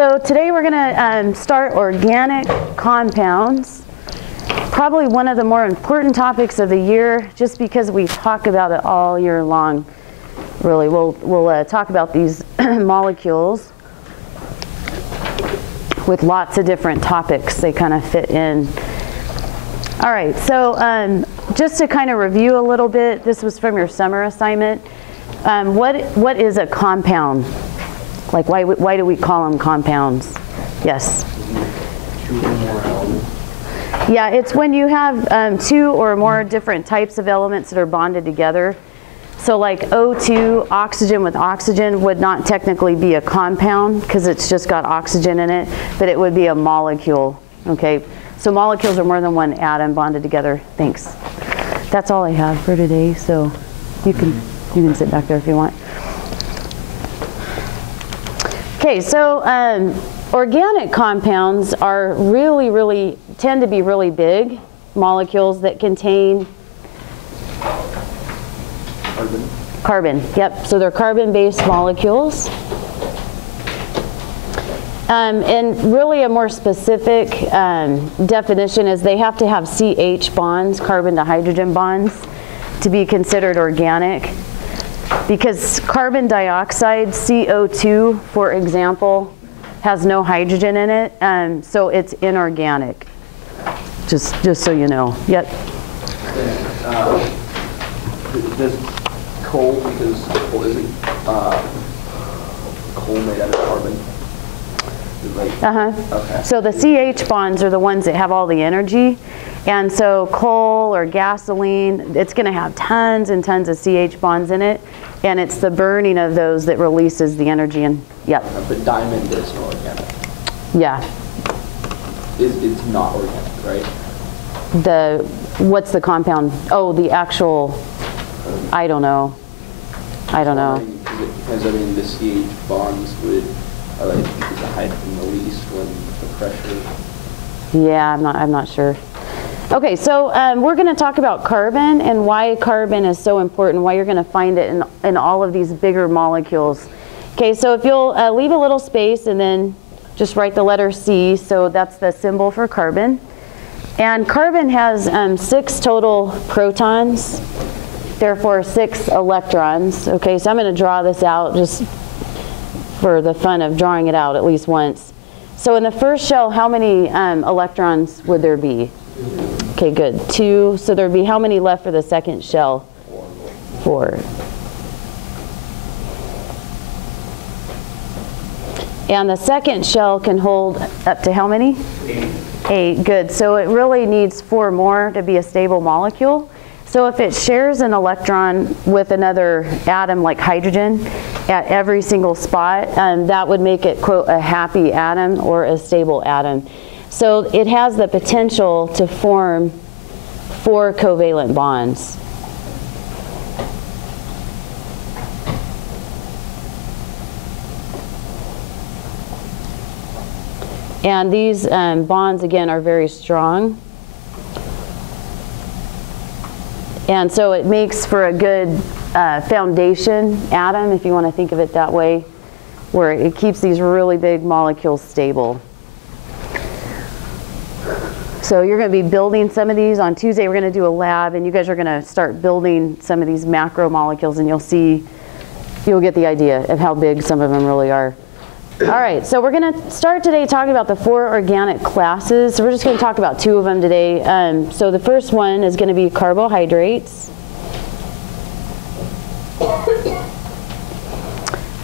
So today we're going to start organic compounds. Probably one of the more important topics of the year, just because we talk about it all year long. Really, we'll talk about these molecules with lots of different topics. They kind of fit in. All right, so just to kind of review a little bit, this was from your summer assignment. What is a compound? Like, why do we call them compounds? Yes? Yeah, it's when you have two or more different types of elements that are bonded together. So like O2, oxygen with oxygen, would not technically be a compound because it's just got oxygen in it, but it would be a molecule, okay? So molecules are more than one atom bonded together. Thanks. That's all I have for today, so you can sit back there if you want. Okay, so organic compounds are tend to be really big molecules that contain carbon. Yep, so they're carbon-based molecules. And really a more specific definition is they have to have CH bonds, carbon to hydrogen bonds, to be considered organic. Because carbon dioxide, CO2, for example, has no hydrogen in it, so it's inorganic. Just so you know. Yep. Does coal, because coal isn't coal made out of carbon? Okay. So the CH bonds are the ones that have all the energy. And so coal or gasoline, it's going to have tons and tons of CH bonds in it. And it's the burning of those that releases the energy. And yep. But diamond is not organic. Yeah. It's not organic, right? What's the compound? Oh, the actual, I don't know. Because I mean, the CH bonds would, like, the hydrogen released when the pressure. Yeah, I'm not sure. Okay, so we're going to talk about carbon and why carbon is so important, why you're going to find it in all of these bigger molecules. Okay, so if you'll leave a little space and then just write the letter C, so that's the symbol for carbon. And carbon has 6 total protons, therefore 6 electrons. Okay, so I'm going to draw this out just for the fun of drawing it out at least once. So in the first shell, how many electrons would there be? Okay, good. 2. So there'd be how many left for the second shell? 4. And the second shell can hold up to how many? 8. Good. So it really needs 4 more to be a stable molecule. So if it shares an electron with another atom like hydrogen at every single spot, that would make it, quote, a happy atom or a stable atom. So it has the potential to form 4 covalent bonds. And these bonds, again, are very strong. And so it makes for a good foundation atom, if you want to think of it that way, where it keeps these really big molecules stable. So you're going to be building some of these. On Tuesday, we're going to do a lab, and you guys are going to start building some of these macromolecules, and you'll get the idea of how big some of them really are. All right, so we're going to start today talking about the 4 organic classes. So we're just going to talk about 2 of them today. So the first one is going to be carbohydrates.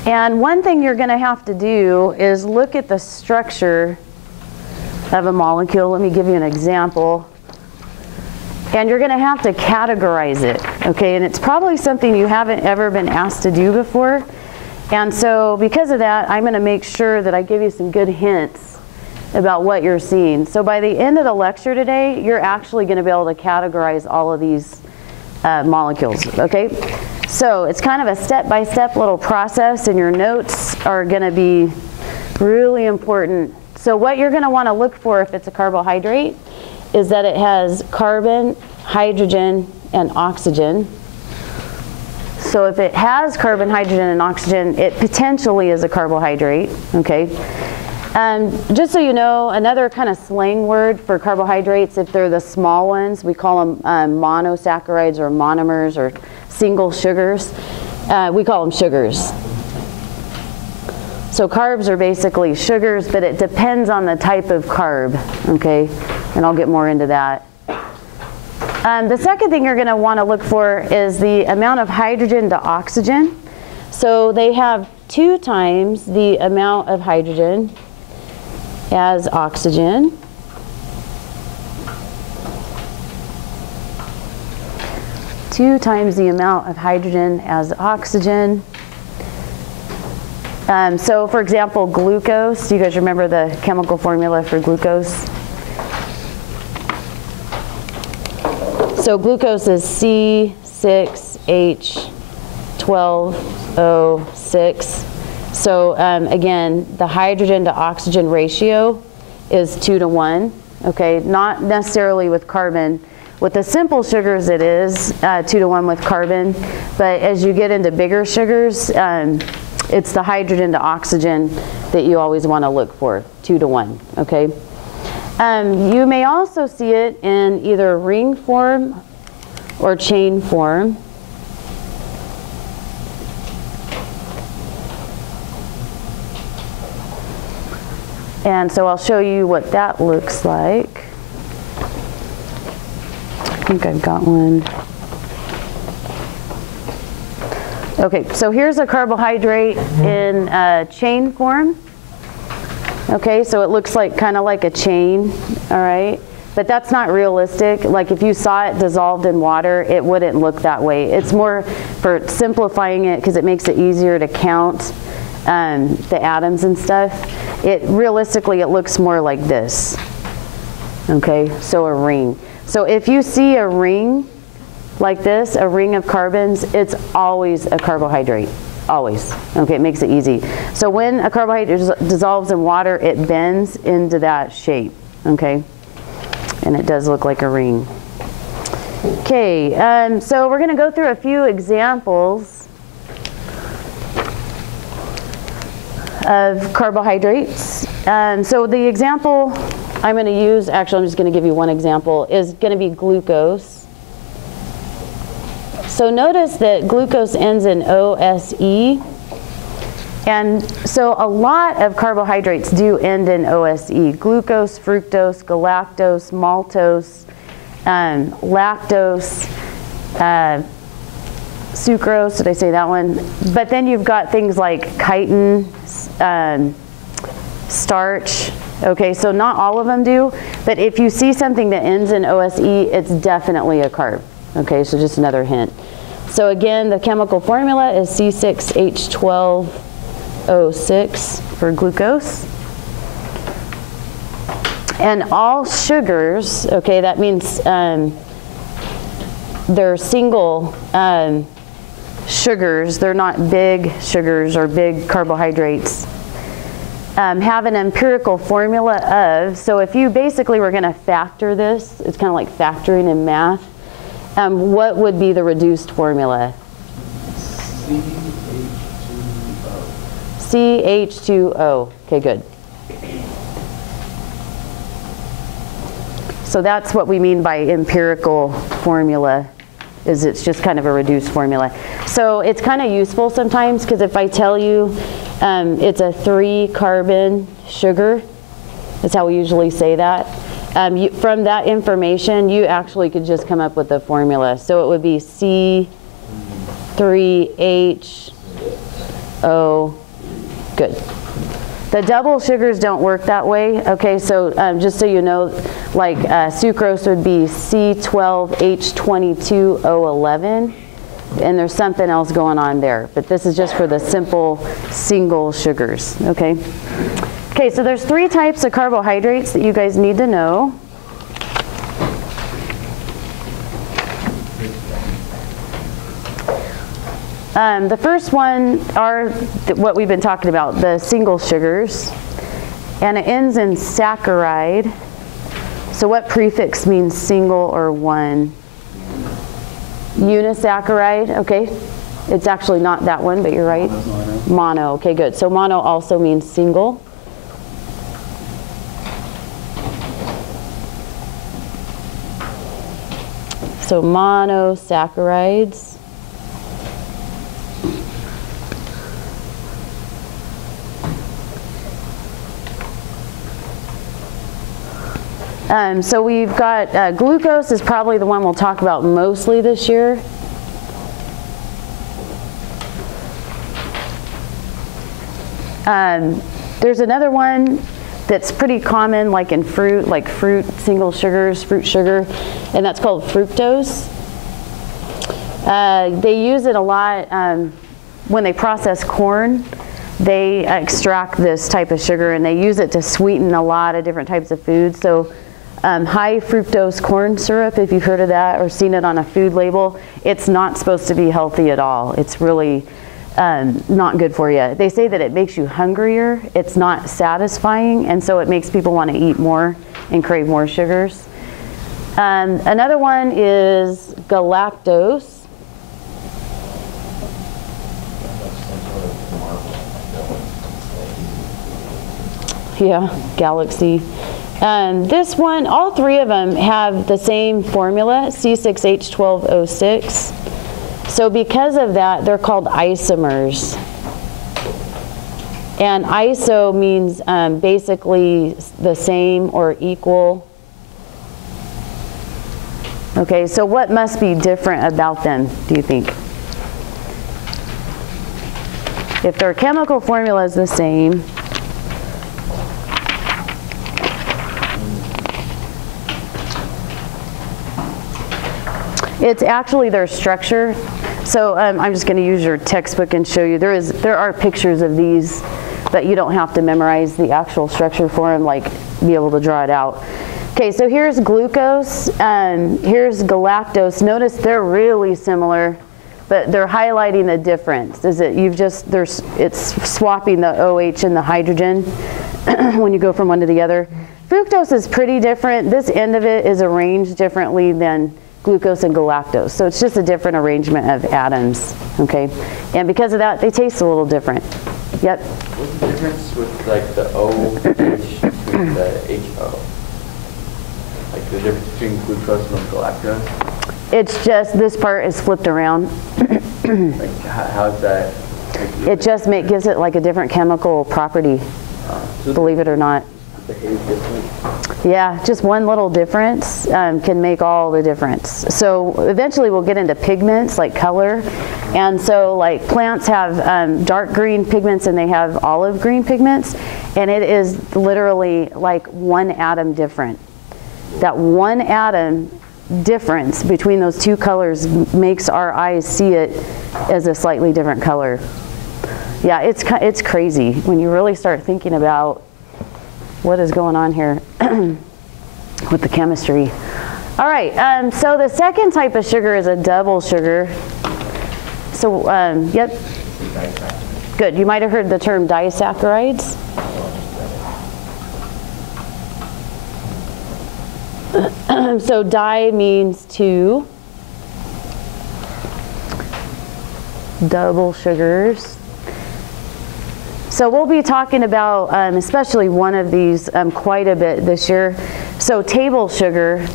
And one thing you're going to have to do is look at the structure of a molecule. Let me give you an example. And you're going to have to categorize it, okay? And it's probably something you haven't ever been asked to do before. And so because of that, I'm going to make sure that I give you some good hints about what you're seeing. So by the end of the lecture today, you're actually going to be able to categorize all of these molecules, okay? So it's kind of a step-by-step little process, and your notes are going to be really important. So what you're going to want to look for if it's a carbohydrate is that it has carbon, hydrogen, and oxygen. So if it has carbon, hydrogen, and oxygen, it potentially is a carbohydrate, okay? Just so you know, another kind of slang word for carbohydrates, if they're the small ones, we call them monosaccharides or monomers or single sugars. We call them sugars. So carbs are basically sugars, but it depends on the type of carb, okay? And I'll get more into that. The second thing you're going to want to look for is the amount of hydrogen to oxygen. So they have 2 times the amount of hydrogen as oxygen. Two times the amount of hydrogen as oxygen. So for example, glucose, do you guys remember the chemical formula for glucose? So glucose is C6H12O6. So again, the hydrogen to oxygen ratio is 2 to 1, okay? Not necessarily with carbon. With the simple sugars it is 2 to 1 with carbon, but as you get into bigger sugars, it's the hydrogen to oxygen that you always want to look for, 2 to 1, okay? You may also see it in either ring form or chain form. And so I'll show you what that looks like. I think I've got one. Okay, so here's a carbohydrate in chain form. Okay, so it looks like kind of like a chain, all right? But that's not realistic. Like if you saw it dissolved in water, it wouldn't look that way. It's more for simplifying it because it makes it easier to count the atoms and stuff. Realistically, it looks more like this. Okay, so a ring. So if you see a ring like this, a ring of carbons, it's always a carbohydrate. Always. Okay, it makes it easy. So when a carbohydrate dissolves in water, it bends into that shape. Okay, and it does look like a ring. Okay, so we're going to go through a few examples of carbohydrates. So the example I'm going to use, actually I'm just going to give you one example, is going to be glucose. So notice that glucose ends in OSE, and so a lot of carbohydrates do end in OSE. Glucose, fructose, galactose, maltose, lactose, sucrose, did I say that one? But then you've got things like chitin, starch. Okay, so not all of them do, but if you see something that ends in OSE, it's definitely a carb. Okay, so just another hint. So again, the chemical formula is C6H12O6 for glucose. And all sugars, okay, that means they're single sugars, they're not big sugars or big carbohydrates, have an empirical formula of, so if you basically were going to factor this, it's kind of like factoring in math, what would be the reduced formula? CH2O. Okay, good. So that's what we mean by empirical formula, is it's just kind of a reduced formula. So it's kind of useful sometimes, because if I tell you it's a 3-carbon sugar, that's how we usually say that. From that information, you actually could just come up with a formula. So it would be C3H O. Good. The double sugars don't work that way. Okay, so just so you know, like sucrose would be C12H22O11, and there's something else going on there. But this is just for the simple single sugars. Okay. Okay, so there's 3 types of carbohydrates that you guys need to know. The first one are what we've been talking about, the single sugars. And it ends in saccharide. So what prefix means single or one? Unisaccharide, okay. It's actually not that one, but you're right. Mono, okay, good. So mono also means single. So monosaccharides. So we've got glucose is probably the one we'll talk about mostly this year. There's another one that's pretty common, like in fruit, like fruit single sugars, fruit sugar, and that's called fructose. They use it a lot when they process corn. They extract this type of sugar and they use it to sweeten a lot of different types of foods. So high fructose corn syrup, if you've heard of that or seen it on a food label, it's not supposed to be healthy at all. It's really not good for you. They say that it makes you hungrier. It's not satisfying, and so it makes people want to eat more and crave more sugars. Another one is galactose. Yeah, galaxy. This one, all three of them have the same formula, C6H12O6. So because of that, they're called isomers. And iso means basically the same or equal. Okay, so what must be different about them, do you think? If their chemical formula is the same, it's actually their structure. So I'm just going to use your textbook and show you. There are pictures of these, but you don't have to memorize the actual structure for them, like be able to draw it out. Okay, so here's glucose, here's galactose. Notice they're really similar, but they're highlighting the difference. Is it it's swapping the OH and the hydrogen when you go from one to the other. Fructose is pretty different. This end of it is arranged differently than glucose and galactose. So it's just a different arrangement of atoms, okay? And because of that, they taste a little different. Yep? What's the difference with like the OH between the HO? Like the difference between glucose and galactose? It's just, this part is flipped around. Like how's that? It just gives it like a different chemical property, believe it or not. Behave different? Yeah, just one little difference can make all the difference. So eventually we'll get into pigments like color. And so like plants have dark green pigments and they have olive green pigments. And it is literally like one atom different. That one atom difference between those two colors makes our eyes see it as a slightly different color. Yeah, it's crazy when you really start thinking about what is going on here with the chemistry. All right, so the second type of sugar is a double sugar. So, yep. Good, you might have heard the term disaccharides. So di means two. Double sugars. So we'll be talking about especially one of these quite a bit this year. So table sugar,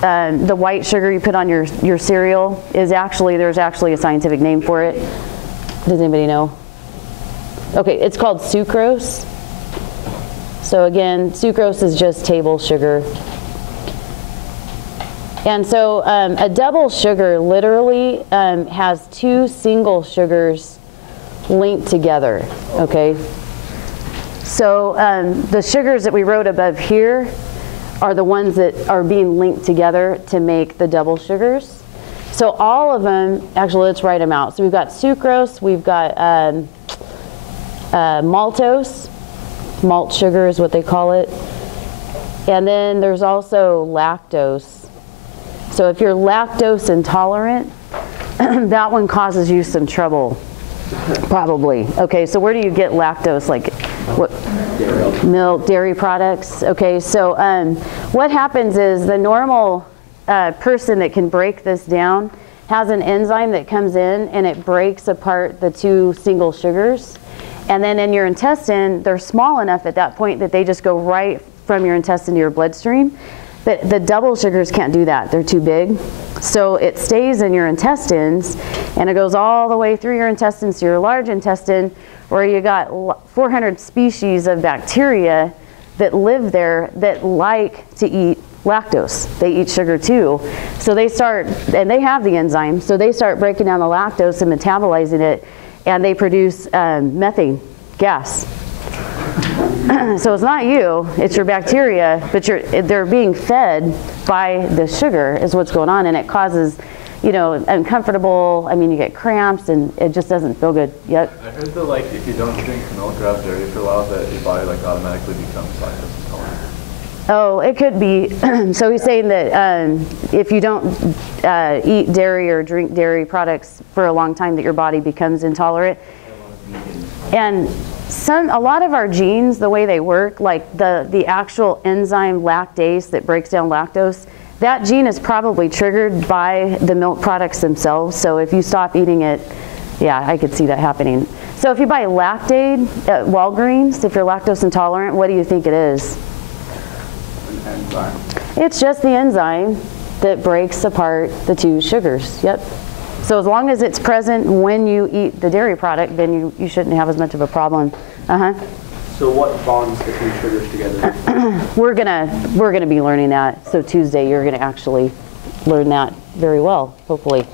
the white sugar you put on your cereal, is actually, there's actually a scientific name for it. Does anybody know? Okay, it's called sucrose. So again, sucrose is just table sugar. And so a double sugar literally has two single sugars linked together, okay? So the sugars that we wrote above here are the ones that are being linked together to make the double sugars. So all of them, actually let's write them out. So we've got sucrose, we've got maltose, malt sugar is what they call it. And then there's also lactose. So if you're lactose intolerant, that one causes you some trouble, probably. Okay, so where do you get lactose? Like what? Milk, dairy products. Okay, so what happens is the normal person that can break this down has an enzyme that comes in and it breaks apart the two single sugars. And then in your intestine, they're small enough at that point that they just go right from your intestine to your bloodstream. But the double sugars can't do that. They're too big. So it stays in your intestines, and it goes all the way through your intestines to your large intestine, where you got 400 species of bacteria that live there that like to eat lactose. They eat sugar too. So they start, and they have the enzyme, so they start breaking down the lactose and metabolizing it, and they produce methane gas. So it's not you, it's your bacteria, but they're being fed by the sugar is what's going on, and it causes, you know, uncomfortable, I mean, you get cramps, and it just doesn't feel good. Yep. I heard that, like, if you don't drink milk or have dairy for a while, that your body, like, automatically becomes lactose intolerant. Oh, it could be. So he's saying that if you don't eat dairy or drink dairy products for a long time, that your body becomes intolerant. And a lot of our genes, the way they work, like the actual enzyme lactase that breaks down lactose, that gene is probably triggered by the milk products themselves. So if you stop eating it, yeah, I could see that happening. So if you buy Lactaid at Walgreens, if you're lactose intolerant, what do you think it is? An enzyme. It's just the enzyme that breaks apart the two sugars. Yep. So as long as it's present when you eat the dairy product, then you shouldn't have as much of a problem. So what bonds the two sugars together? We're gonna be learning that. So Tuesday you're gonna actually learn that very well, hopefully.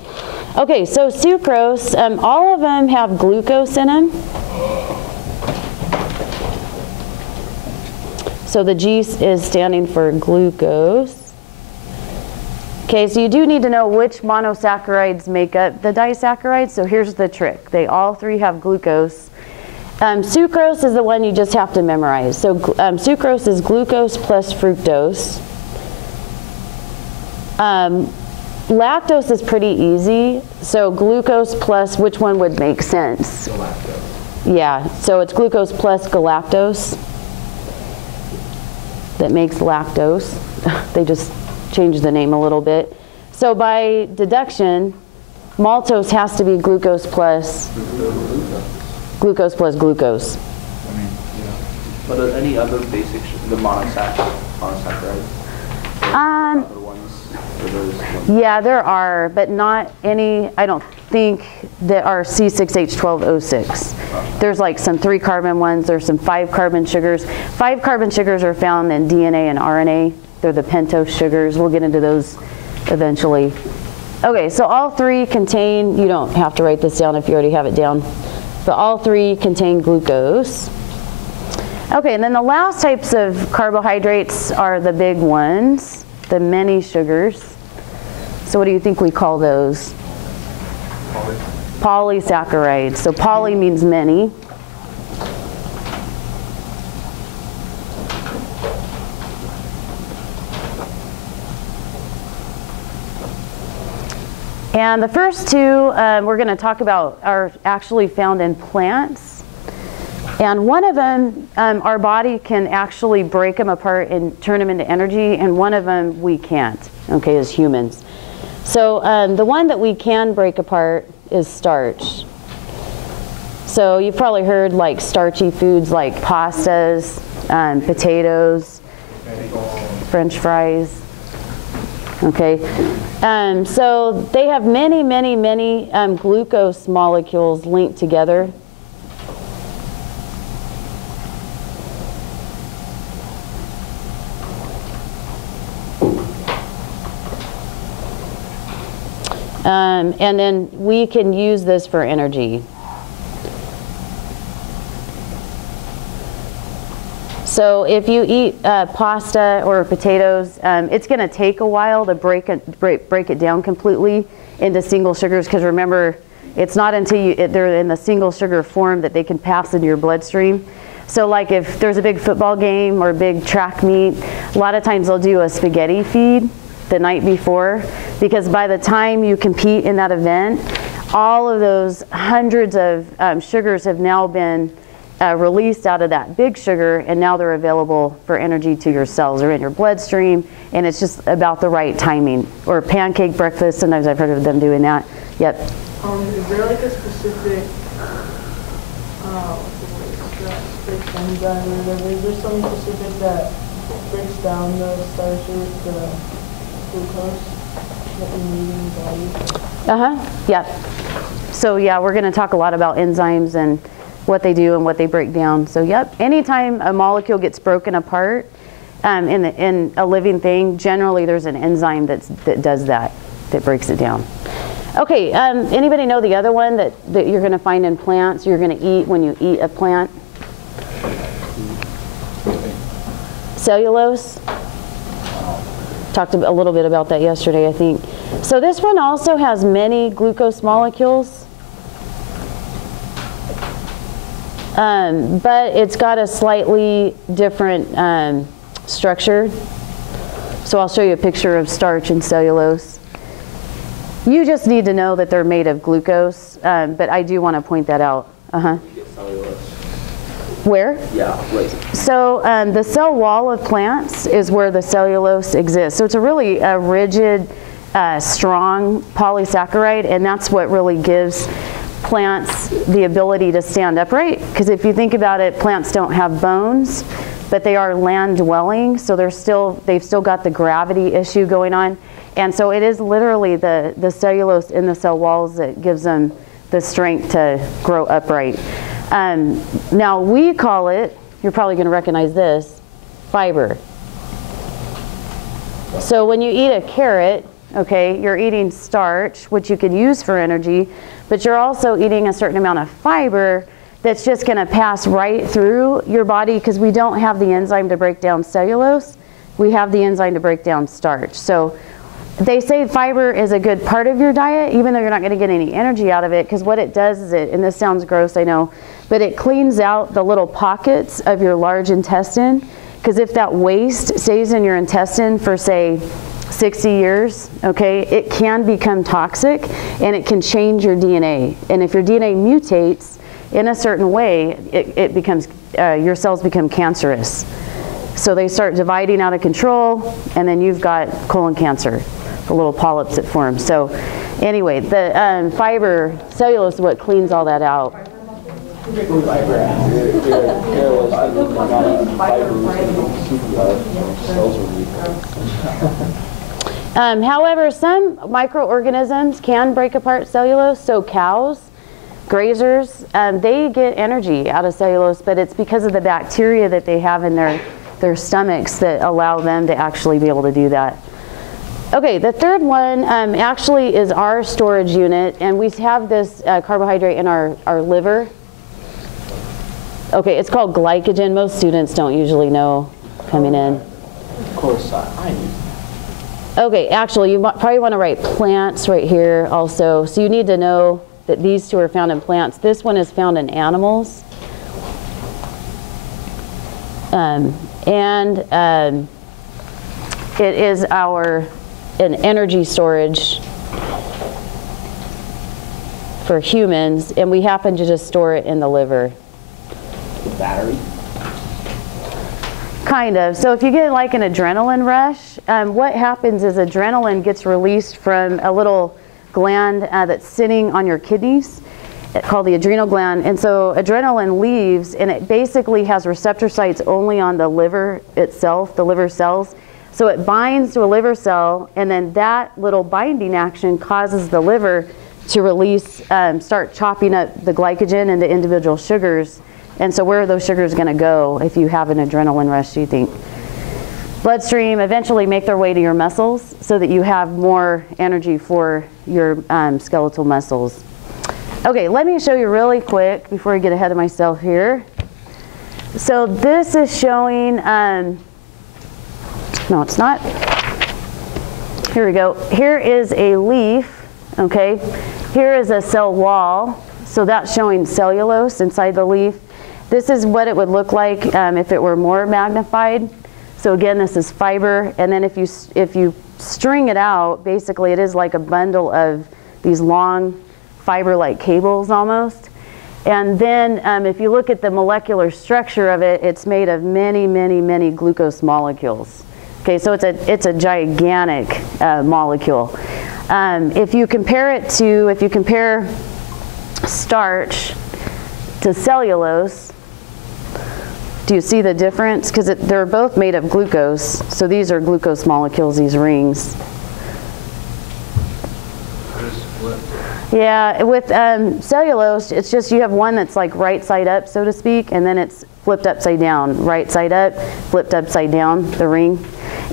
Okay, so sucrose, all of them have glucose in them. So the G is standing for glucose. Okay, so you do need to know which monosaccharides make up the disaccharides. So here's the trick. They all three have glucose. Sucrose is the one you just have to memorize. So sucrose is glucose plus fructose. Lactose is pretty easy. So glucose plus, which one would make sense? Galactose. Yeah, so it's glucose plus galactose that makes lactose. They just changed the name a little bit. So by deduction, maltose has to be glucose plus glucose. I mean, yeah. But are any other basic, the monosaccharides? Other ones? Or those ones? Yeah, there are, but not any, I don't think, that are C6H12O6. There's like some 3-carbon ones, there's some 5-carbon sugars. 5-carbon sugars are found in DNA and RNA. They're the pentose sugars. We'll get into those eventually. Okay, so all three contain, you don't have to write this down if you already have it down, but all three contain glucose. Okay, and then the last types of carbohydrates are the big ones, the many sugars. So what do you think we call those? Polysaccharides. So poly means many. And the first two we're going to talk about are actually found in plants. And one of them, our body can actually break them apart and turn them into energy, and one of them we can't, okay, as humans. So the one that we can break apart is starch. So you've probably heard like starchy foods like pastas, potatoes, French fries. Okay, so they have many glucose molecules linked together. And then we can use this for energy. So if you eat pasta or potatoes, it's going to take a while to break it down completely into single sugars, because remember, it's not until they're in the single sugar form that they can pass into your bloodstream. So like if there's a big football game or a big track meet, a lot of times they'll do a spaghetti feed the night before, because by the time you compete in that event, all of those hundreds of sugars have now been released out of that big sugar, and now they're available for energy to your cells or in your bloodstream, and it's just about the right timing. Or pancake breakfast, sometimes I've heard of them doing that. Yep. Is there like a specific enzyme or whatever? Is there something specific that breaks down the starch or the glucose that we need in the body. Yep. So yeah, we're going to talk a lot about enzymes and what they do and what they break down. So yep, anytime a molecule gets broken apart in a living thing, generally there's an enzyme that does that breaks it down. Okay, anybody know the other one that you're going to find in plants, you're going to eat when you eat a plant? Cellulose. Talked a little bit about that yesterday, I think. So this one also has many glucose molecules, but it's got a slightly different structure. So I'll show you a picture of starch and cellulose. You just need to know that they're made of glucose, but I do want to point that out. Where? Yeah, right. So the cell wall of plants is where the cellulose exists. So it's a really rigid, strong polysaccharide, and that's what really gives plants the ability to stand upright. Because if you think about it, plants don't have bones, but they are land-dwelling, so they've still got the gravity issue going on. And so it is literally the cellulose in the cell walls that gives them the strength to grow upright. Now we call it, you're probably going to recognize this, fiber. So when you eat a carrot, okay, you're eating starch, which you can use for energy, but you're also eating a certain amount of fiber that's just going to pass right through your body because we don't have the enzyme to break down cellulose. We have the enzyme to break down starch. So they say fiber is a good part of your diet, even though you're not going to get any energy out of it, because what it does is and this sounds gross, I know, but it cleans out the little pockets of your large intestine, because if that waste stays in your intestine for, say, 60 years, okay, it can become toxic, and it can change your DNA. And if your DNA mutates in a certain way, it becomes, your cells become cancerous. So they start dividing out of control, and then you've got colon cancer. The little polyps that form. So anyway, the fiber, cellulose is what cleans all that out. However, some microorganisms can break apart cellulose. So cows, grazers, they get energy out of cellulose, but it's because of the bacteria that they have in their stomachs that allow them to actually be able to do that. Okay, the third one actually is our storage unit, and we have this carbohydrate in our liver. Okay, it's called glycogen. Most students don't usually know coming in. Of course, I knew. Okay, actually, you probably want to write plants right here also. So you need to know that these two are found in plants. This one is found in animals. It is an energy storage for humans, and we happen to just store it in the liver. Battery? Kind of. So if you get like an adrenaline rush, what happens is adrenaline gets released from a little gland that's sitting on your kidneys called the adrenal gland, and so adrenaline leaves, and it basically has receptor sites only on the liver itself, the liver cells. So it binds to a liver cell, and then that little binding action causes the liver to release, start chopping up the glycogen into individual sugars. And so where are those sugars going to go if you have an adrenaline rush, do you think? Bloodstream, eventually make their way to your muscles so that you have more energy for your skeletal muscles. Okay, let me show you really quick before I get ahead of myself here. So this is showing, no, it's not. Here we go. Here is a leaf, okay? Here is a cell wall. So that's showing cellulose inside the leaf. This is what it would look like if it were more magnified. So again, this is fiber. And then if you string it out, basically it is like a bundle of these long fiber-like cables almost. And then if you look at the molecular structure of it, it's made of many, many, many glucose molecules. Okay, so it's a gigantic molecule. If you compare starch to cellulose, Do you see the difference? Because they're both made of glucose. So these are glucose molecules, these rings. Yeah, with cellulose, it's just you have one that's like right side up, so to speak, and then it's flipped upside down. Right side up, flipped upside down, the ring.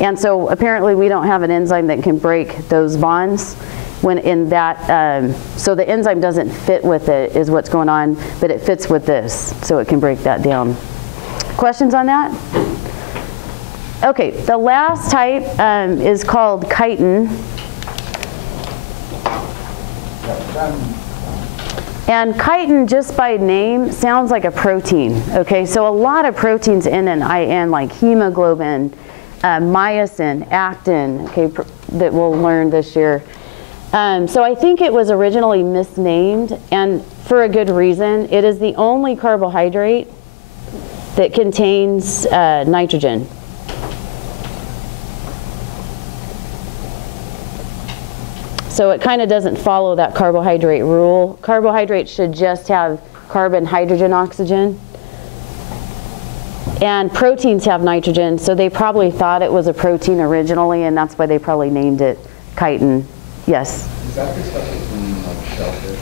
And so apparently we don't have an enzyme that can break those bonds. When in that, so the enzyme doesn't fit with it is what's going on, but it fits with this, so it can break that down. Questions on that? Okay, the last type is called chitin. And chitin, just by name, sounds like a protein. Okay, so a lot of proteins in an IN, like hemoglobin, myosin, actin, okay, that we'll learn this year. So I think it was originally misnamed, and for a good reason. It is the only carbohydrate that contains nitrogen. So it kind of doesn't follow that carbohydrate rule. Carbohydrates should just have carbon, hydrogen, oxygen. And proteins have nitrogen, so they probably thought it was a protein originally, and that's why they probably named it chitin. Yes? Is that the stuff that's in like shellfish?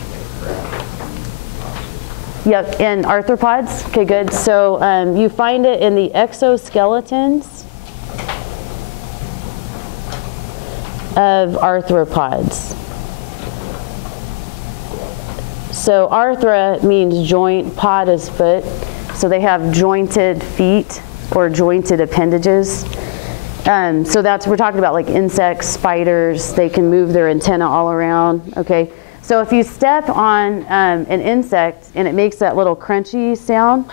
Yep, in arthropods. Okay, good. So you find it in the exoskeletons of arthropods. So arthra means joint, pod is foot. So they have jointed feet or jointed appendages. So that's, we're talking about like insects, spiders, they can move their antenna all around, okay? So if you step on an insect and it makes that little crunchy sound,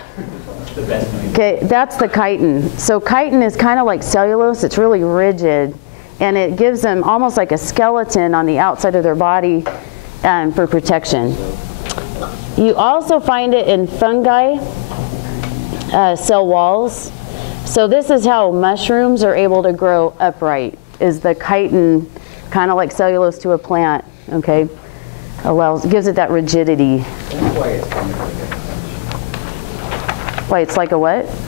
okay, that's the chitin. So chitin is kind of like cellulose, it's really rigid, and it gives them almost like a skeleton on the outside of their body for protection. You also find it in fungi, cell walls. So this is how mushrooms are able to grow upright, is the chitin, kind of like cellulose to a plant, okay? Gives it that rigidity. That's why it's kind of like a Why, it's like a what? Isn't it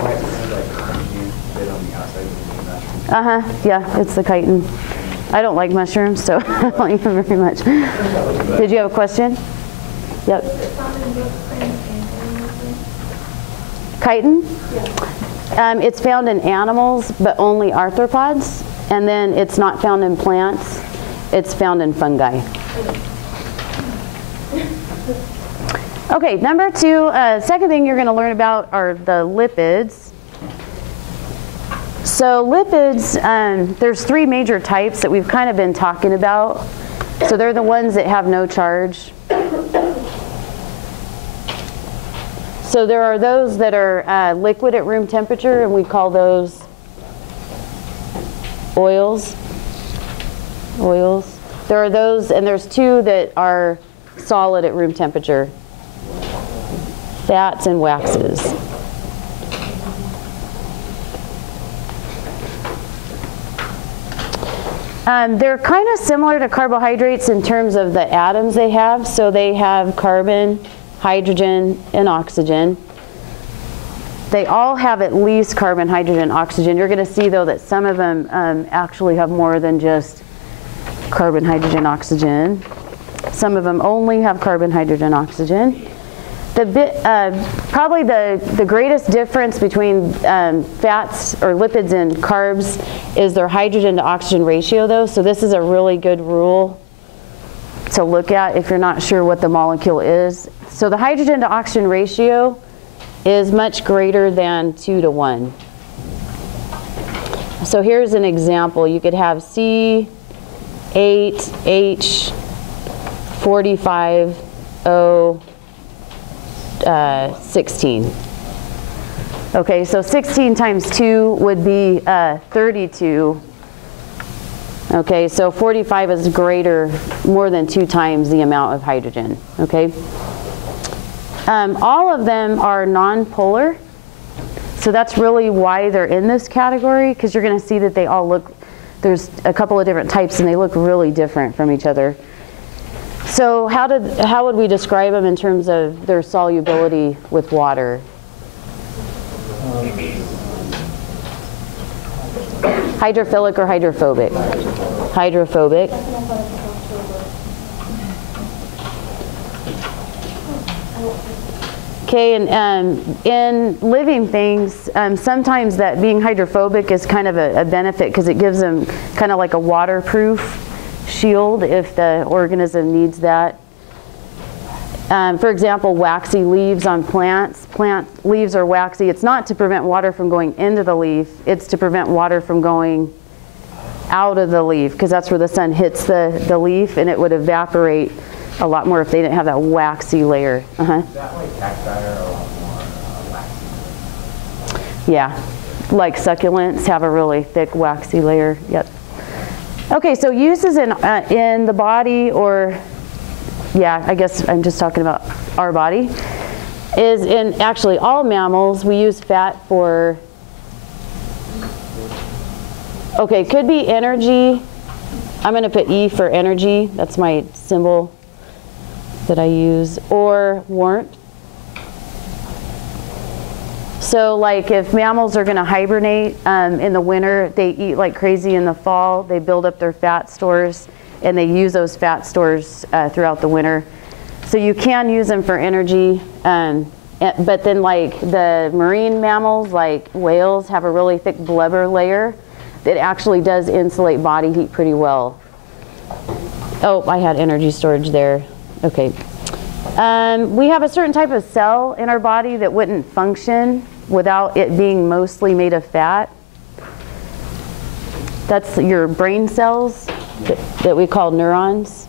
why it's like crunchy bit on the outside of the mushroom? Uh-huh, yeah, it's the chitin. I don't like mushrooms, so I don't eat them very much. Did you have a question? Yep. Chitin? It's found in animals, but only arthropods. And then it's not found in plants. It's found in fungi. Okay, number two, second thing you're going to learn about are the lipids. So lipids, there's three major types that we've kind of been talking about. So they're the ones that have no charge. So there are those that are liquid at room temperature, and we call those oils. Oils. There are those, and there's two that are solid at room temperature. Fats and waxes. They're kind of similar to carbohydrates in terms of the atoms they have. So they have carbon, hydrogen, and oxygen. They all have at least carbon, hydrogen, oxygen. You're going to see, though, that some of them actually have more than just carbon, hydrogen, oxygen. Some of them only have carbon, hydrogen, oxygen. Probably the greatest difference between fats or lipids and carbs is their hydrogen to oxygen ratio, though. So this is a really good rule to look at if you're not sure what the molecule is. So the hydrogen to oxygen ratio is much greater than 2 to 1. So here's an example. You could have C8H 45O 16. Okay, so 16 times 2 would be 32. Okay, so 45 is greater, more than 2 times the amount of hydrogen. Okay. All of them are non-polar, so that's really why they're in this category, because you're going to see that they all look, there's a couple of different types and they look really different from each other. So how would we describe them in terms of their solubility with water? Hydrophilic or hydrophobic? Hydrophobic. Okay, and in living things, sometimes that being hydrophobic is kind of a benefit because it gives them kind of like a waterproof shield if the organism needs that. For example, waxy leaves on plants. Plant leaves are waxy. It's not to prevent water from going into the leaf. It's to prevent water from going out of the leaf because that's where the sun hits the leaf and it would evaporate a lot more if they didn't have that waxy layer. Is that like cacti are a lot more waxy? Yeah, like succulents have a really thick waxy layer. Yep. Okay, so uses in the body, or yeah, I guess I'm just talking about our body, is in actually all mammals. We use fat for, okay, could be energy. I'm going to put E for energy. That's my symbol that I use, or warmth. So like if mammals are going to hibernate in the winter, they eat like crazy in the fall, they build up their fat stores, and they use those fat stores throughout the winter. So you can use them for energy, but then like the marine mammals, like whales, have a really thick blubber layer that actually does insulate body heat pretty well. Oh, I had energy storage there. Okay. We have a certain type of cell in our body that wouldn't function without it being mostly made of fat. That's your brain cells that we call neurons.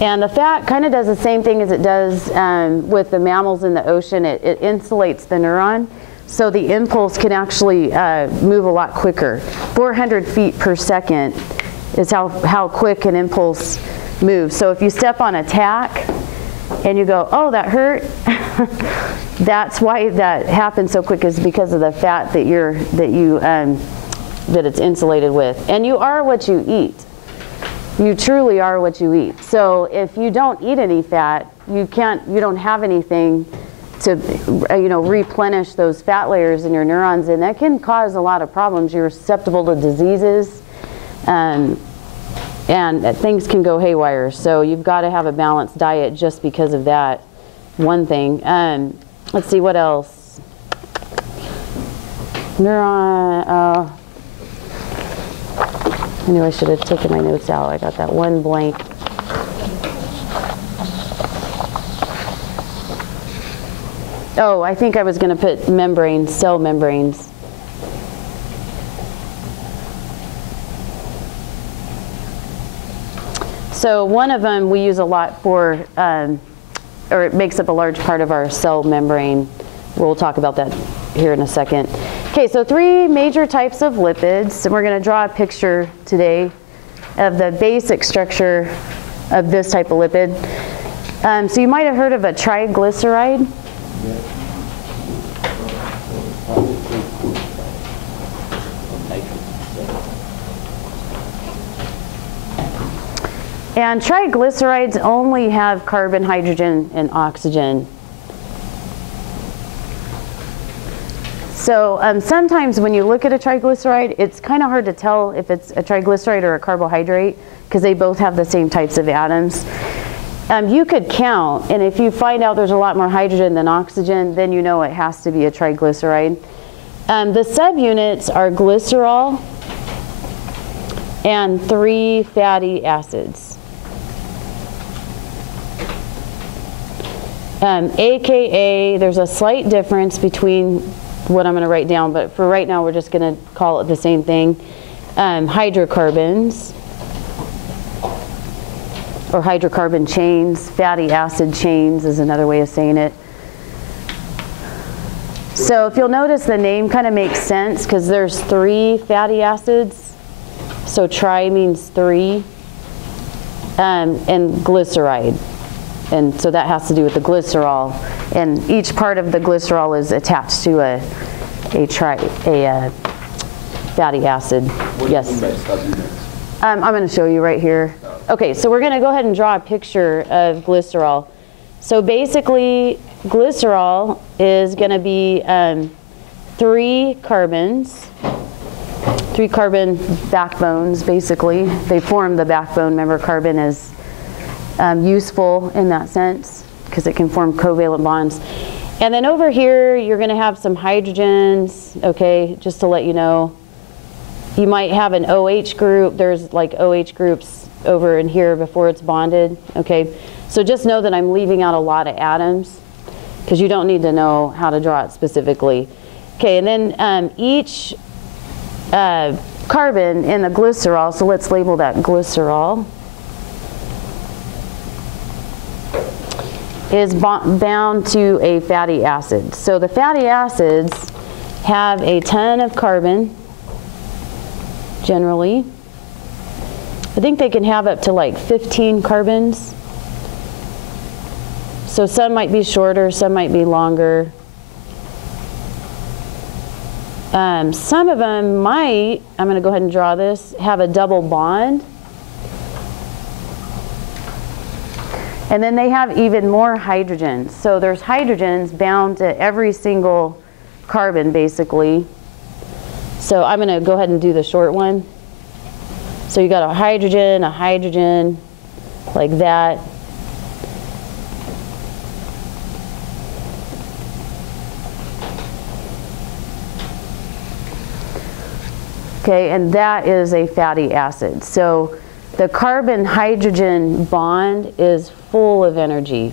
And the fat kind of does the same thing as it does with the mammals in the ocean. It insulates the neuron, so the impulse can actually move a lot quicker. 400 feet per second is how quick an impulse moves. So if you step on a tack and you go, oh, that hurt, that's why that happens so quick, is because of the fat that it's insulated with. And you are what you eat. You truly are what you eat. So if you don't eat any fat, you don't have anything to replenish those fat layers in your neurons, and that can cause a lot of problems. You're susceptible to diseases, and things can go haywire. So you've got to have a balanced diet just because of that one thing. Let's see, what else? Neuron. I knew I should have taken my notes out. I got that one blank. Oh, I think I was going to put membranes, cell membranes. So one of them we use a lot for, or it makes up a large part of our cell membrane. We'll talk about that here in a second. Okay, so 3 major types of lipids, and we're going to draw a picture today of the basic structure of this type of lipid. So you might have heard of a triglyceride. And triglycerides only have carbon, hydrogen, and oxygen. So sometimes when you look at a triglyceride, it's kind of hard to tell if it's a triglyceride or a carbohydrate because they both have the same types of atoms. You could count, and if you find out there's a lot more hydrogen than oxygen, then you know it has to be a triglyceride. The subunits are glycerol and 3 fatty acids. AKA, there's a slight difference between what I'm going to write down, but for right now we're just going to call it the same thing. Hydrocarbons, or hydrocarbon chains. Fatty acid chains is another way of saying it. So if you'll notice, the name kind of makes sense because there's 3 fatty acids. So tri means 3, and glyceride. And so that has to do with the glycerol. And each part of the glycerol is attached to a fatty acid. What Yes. do you mean by subunits? I'm going to show you right here. Okay, so we're going to go ahead and draw a picture of glycerol. So basically, glycerol is going to be 3 carbon backbones, basically. They form the backbone. Remember, carbon is useful in that sense because it can form covalent bonds. And then over here, you're going to have some hydrogens, okay, just to let you know. You might have an OH group. There's like OH groups over in here before it's bonded, okay? So just know that I'm leaving out a lot of atoms because you don't need to know how to draw it specifically. Okay, and then each carbon in the glycerol, so let's label that glycerol, is bound to a fatty acid. So the fatty acids have a ton of carbon, generally. I think they can have up to like 15 carbons. So some might be shorter, some might be longer. Some of them might, I'm going to go ahead and draw this, have a double bond. And then they have even more hydrogens. So there's hydrogens bound to every single carbon, basically. So I'm going to go ahead and do the short one. So you got a hydrogen, like that. Okay, and that is a fatty acid. So the carbon-hydrogen bond is full of energy.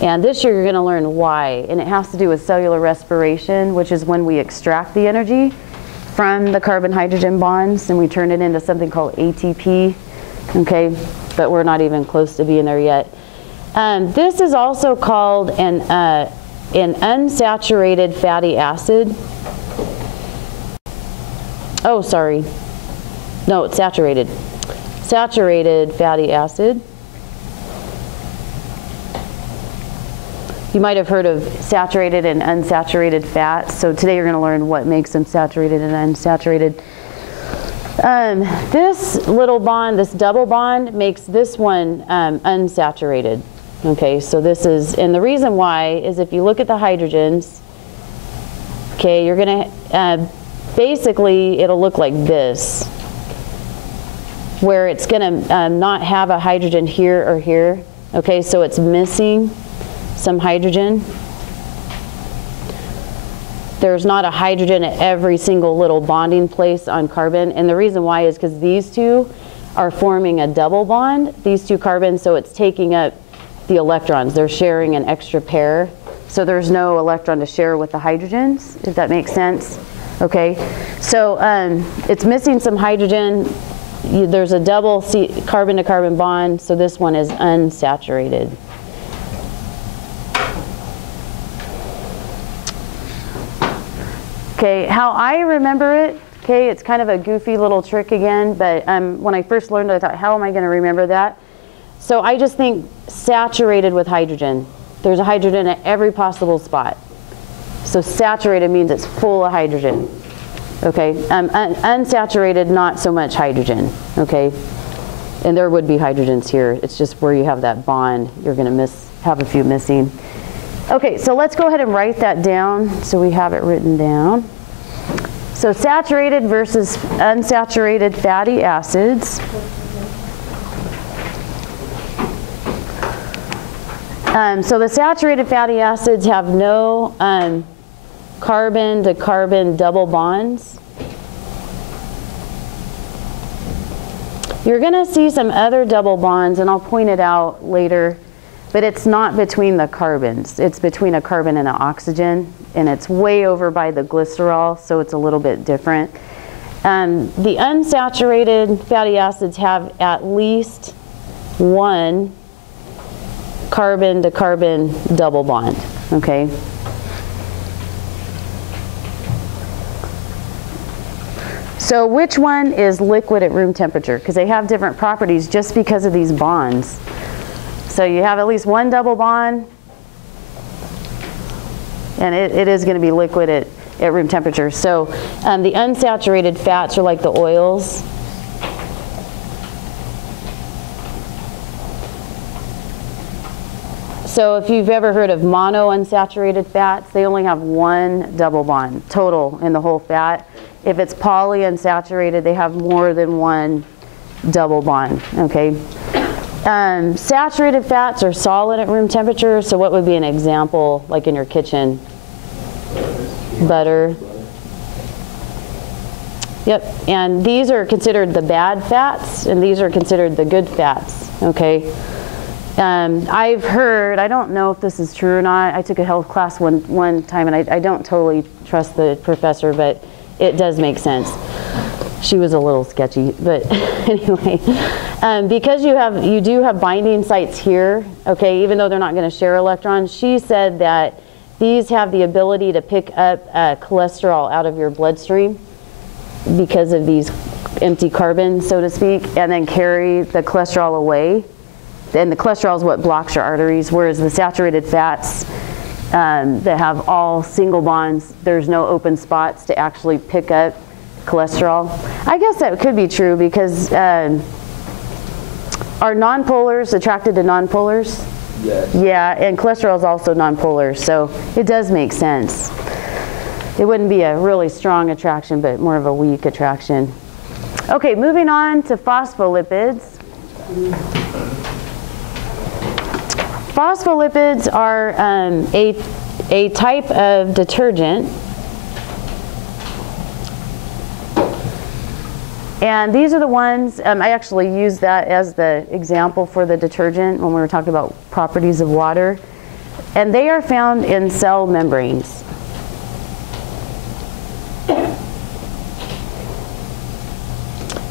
And this year you're going to learn why. And it has to do with cellular respiration, which is when we extract the energy from the carbon-hydrogen bonds and we turn it into something called ATP. Okay, but we're not even close to being there yet. This is also called an unsaturated fatty acid. Oh, sorry. No, it's saturated. Saturated fatty acid. You might have heard of saturated and unsaturated fats. So today you're going to learn what makes them saturated and unsaturated. This little bond, this double bond, makes this one unsaturated. Okay, so this is, and the reason why is if you look at the hydrogens, okay, you're going to, basically it'll look like this, where it's going to not have a hydrogen here or here. Okay, so it's missing some hydrogen. There's not a hydrogen at every single little bonding place on carbon, and the reason why is because these two are forming a double bond, these two carbons, so it's taking up the electrons. They're sharing an extra pair, so there's no electron to share with the hydrogens, if that makes sense. Okay, so it's missing some hydrogen. There's a double carbon-to-carbon bond, so this one is unsaturated. Okay, how I remember it, okay, it's kind of a goofy little trick again, but when I first learned it, I thought, how am I going to remember that? So I just think saturated with hydrogen. There's a hydrogen at every possible spot. So saturated means it's full of hydrogen. Okay, unsaturated, not so much hydrogen. Okay, and there would be hydrogens here. It's just where you have that bond, you're going to have a few missing. Okay, so let's go ahead and write that down so we have it written down. So saturated versus unsaturated fatty acids. So the saturated fatty acids have no carbon-to-carbon double bonds. You're going to see some other double bonds, and I'll point it out later, but it's not between the carbons. It's between a carbon and an oxygen, and it's way over by the glycerol, so it's a little bit different. The unsaturated fatty acids have at least one carbon-to-carbon double bond, okay? So which one is liquid at room temperature? Because they have different properties just because of these bonds. So you have at least one double bond, and it is going to be liquid at room temperature. So the unsaturated fats are like the oils. So if you've ever heard of monounsaturated fats, they only have one double bond total in the whole fat. If it's polyunsaturated, they have more than one double bond, okay? Saturated fats are solid at room temperature, so what would be an example, like in your kitchen? Butter. Yep, and these are considered the bad fats, and these are considered the good fats, okay? I've heard, I don't know if this is true or not, I took a health class one time, and I don't totally trust the professor, but it does make sense. She was a little sketchy, but anyway, because you do have binding sites here, okay, even though they're not going to share electrons, she said that these have the ability to pick up cholesterol out of your bloodstream because of these empty carbons, so to speak, and then carry the cholesterol away. And the cholesterol is what blocks your arteries, whereas the saturated fats that have all single bonds, there's no open spots to actually pick up cholesterol. I guess that could be true because are nonpolars attracted to nonpolars? Yes. Yeah, and cholesterol is also nonpolar, so it does make sense. It wouldn't be a really strong attraction, but more of a weak attraction. Okay, moving on to phospholipids. Phospholipids are a type of detergent. And these are the ones, I actually used that as the example for the detergent when we were talking about properties of water. And they are found in cell membranes.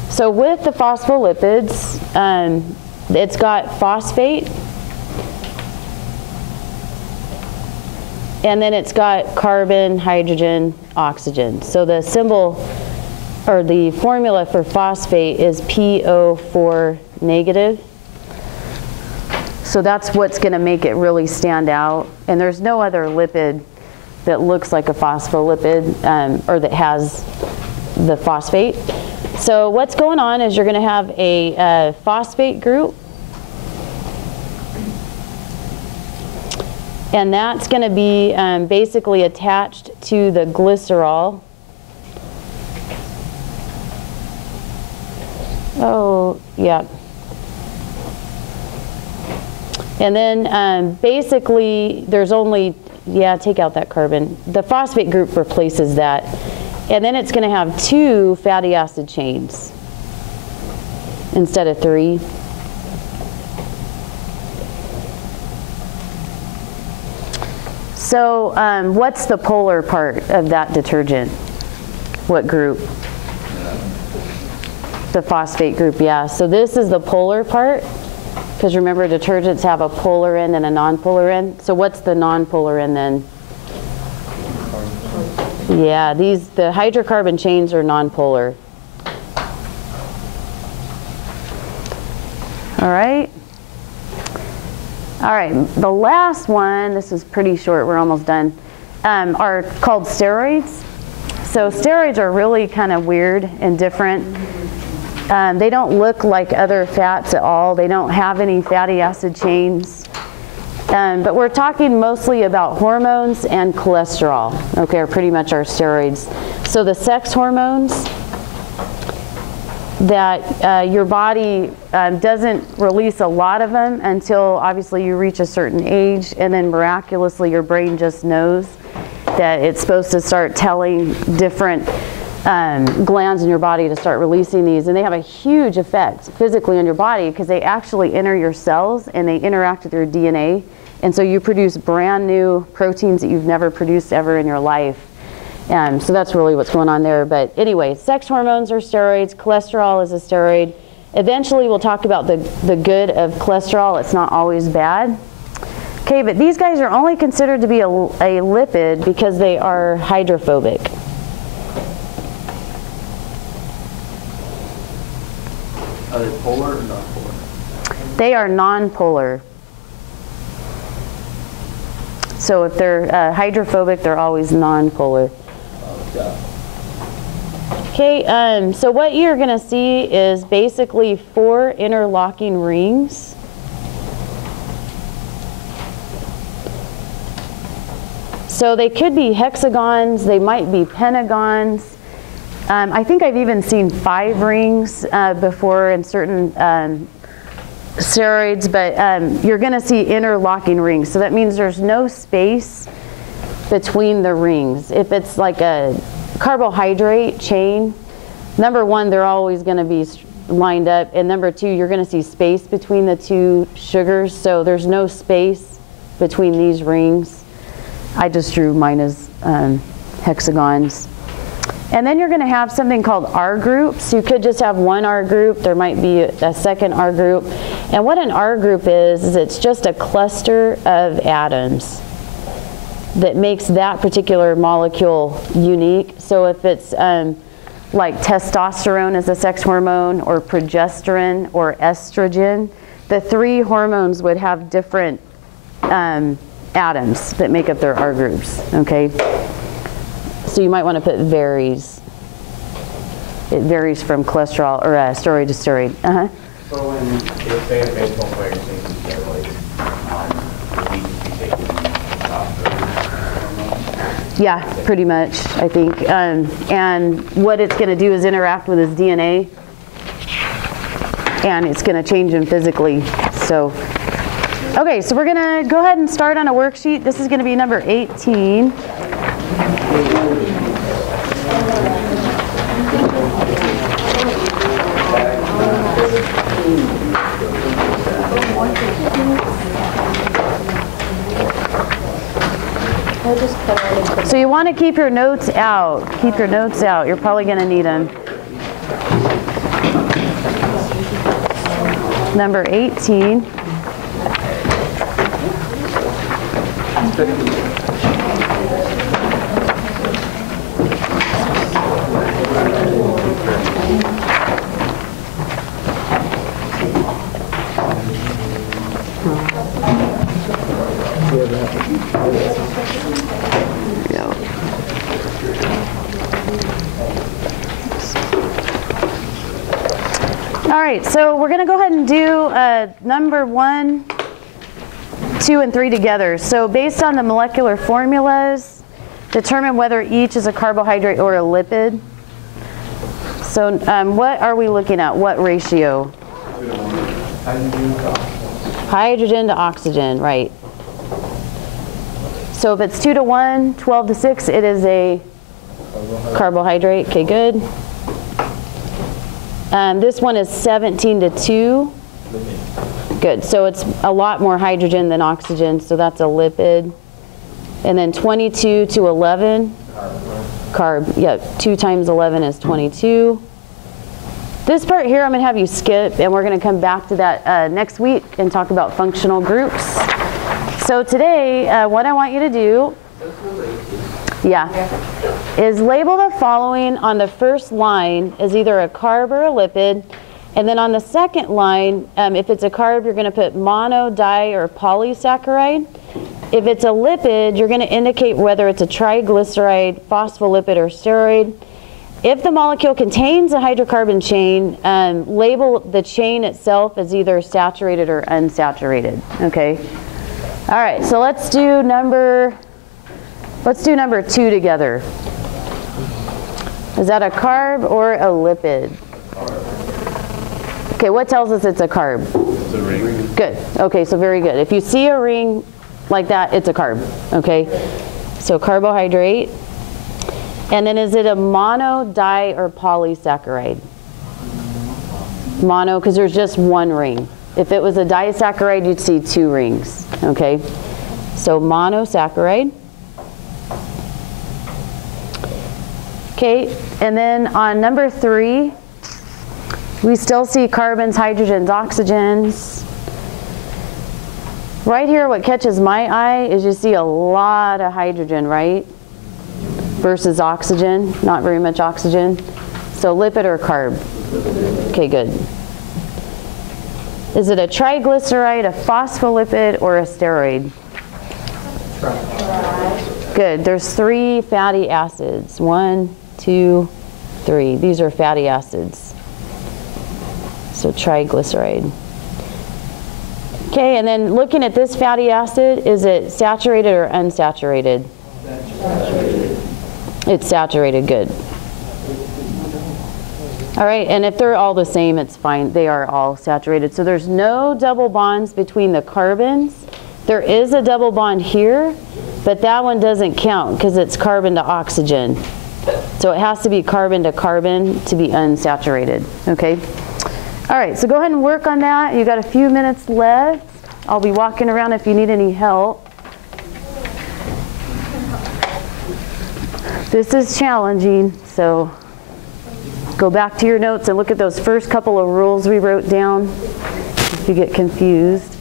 So with the phospholipids, it's got phosphate, and then it's got carbon, hydrogen, oxygen. So the symbol, or the formula for phosphate is PO4 negative. So that's what's going to make it really stand out. And there's no other lipid that looks like a phospholipid or that has the phosphate. So what's going on is you're going to have a phosphate group. And that's going to be basically attached to the glycerol. Oh, yeah. And then basically there's only, yeah, take out that carbon. The phosphate group replaces that. And then it's going to have 2 fatty acid chains instead of 3. So what's the polar part of that detergent? What group? The phosphate group, yeah. So this is the polar part, because remember detergents have a polar end and a non-polar end. So what's the non-polar end then? Yeah, the hydrocarbon chains are non-polar. All right. All right, the last one, this is pretty short, we're almost done, are called steroids. So steroids are really kind of weird and different. They don't look like other fats at all. They don't have any fatty acid chains. But we're talking mostly about hormones and cholesterol, okay, are pretty much our steroids. So the sex hormones that your body doesn't release a lot of them until obviously you reach a certain age, and then miraculously your brain just knows that it's supposed to start telling different glands in your body to start releasing these, and they have a huge effect physically on your body because they actually enter your cells and they interact with your DNA, and so you produce brand new proteins that you've never produced ever in your life. So that's really what's going on there. But anyway, sex hormones are steroids, cholesterol is a steroid. Eventually we'll talk about the good of cholesterol. It's not always bad. Okay, but these guys are only considered to be a lipid because they are hydrophobic. Are they polar or non-polar? They are non-polar. So if they're hydrophobic, they're always non-polar. Okay, so what you're going to see is basically 4 interlocking rings. So they could be hexagons, they might be pentagons. I think I've even seen 5 rings before in certain steroids, but you're going to see interlocking rings. So that means there's no space between the rings. If it's like a carbohydrate chain, number 1, they're always going to be lined up, and number 2, you're going to see space between the 2 sugars, so there's no space between these rings. I just drew mine as hexagons. And then you're going to have something called R groups. You could just have one R group. There might be a second R group. And what an R group is it's just a cluster of atoms that makes that particular molecule unique. So if it's like testosterone is a sex hormone, or progesterone, or estrogen, the 3 hormones would have different atoms that make up their R groups, okay? So you might want to put varies. It varies from cholesterol or steroid to steroid. So when they say a baseball player takes steroids, would he be taking testosterone? Yeah, pretty much, I think. And what it's going to do is interact with his DNA, and it's going to change him physically. So, okay, so we're going to go ahead and start on a worksheet. This is going to be number 18. So you want to keep your notes out. Keep your notes out. You're probably going to need them. Number 18. All right, so we're going to go ahead and do number 1, 2, and 3 together. So based on the molecular formulas, determine whether each is a carbohydrate or a lipid. So what are we looking at? What ratio? Hydrogen to oxygen, right. So if it's 2 to 1, 12 to 6, it is a carbohydrate. Okay, good. This one is 17 to 2. Good. So it's a lot more hydrogen than oxygen, so that's a lipid. And then 22 to 11. Carb. Yeah, 2 times 11 is 22. This part here I'm going to have you skip, and we're going to come back to that next week and talk about functional groups. So today, what I want you to do, is label the following on the first line as either a carb or a lipid. And then on the second line, if it's a carb, you're going to put mono, di, or polysaccharide. If it's a lipid, you're going to indicate whether it's a triglyceride, phospholipid, or steroid. If the molecule contains a hydrocarbon chain, label the chain itself as either saturated or unsaturated. Okay. All right. So let's do number 2 together. Is that a carb or a lipid? Okay, what tells us it's a carb? It's a ring. Good. Okay, so very good. If you see a ring like that, it's a carb. Okay, so carbohydrate. And then is it a mono, di, or polysaccharide? Mono, because there's just one ring. If it was a disaccharide, you'd see 2 rings. Okay, so monosaccharide. Okay, and then on number 3, we still see carbons, hydrogens, oxygens. Right here, what catches my eye is you see a lot of hydrogen, right? Versus oxygen, not very much oxygen. So lipid or carb? Okay, good. Is it a triglyceride, a phospholipid, or a steroid? Good. There's 3 fatty acids. 1, 2, 3. These are fatty acids. So triglyceride. Okay, and then looking at this fatty acid, is it saturated or unsaturated? It's saturated, good. All right, and if they're all the same, it's fine. They are all saturated. So there's no double bonds between the carbons. There is a double bond here, but that one doesn't count because it's carbon to oxygen. So it has to be carbon to carbon to be unsaturated, okay? All right, so go ahead and work on that. You got a few minutes left. I'll be walking around if you need any help. This is challenging, so go back to your notes and look at those first couple of rules we wrote down if you get confused.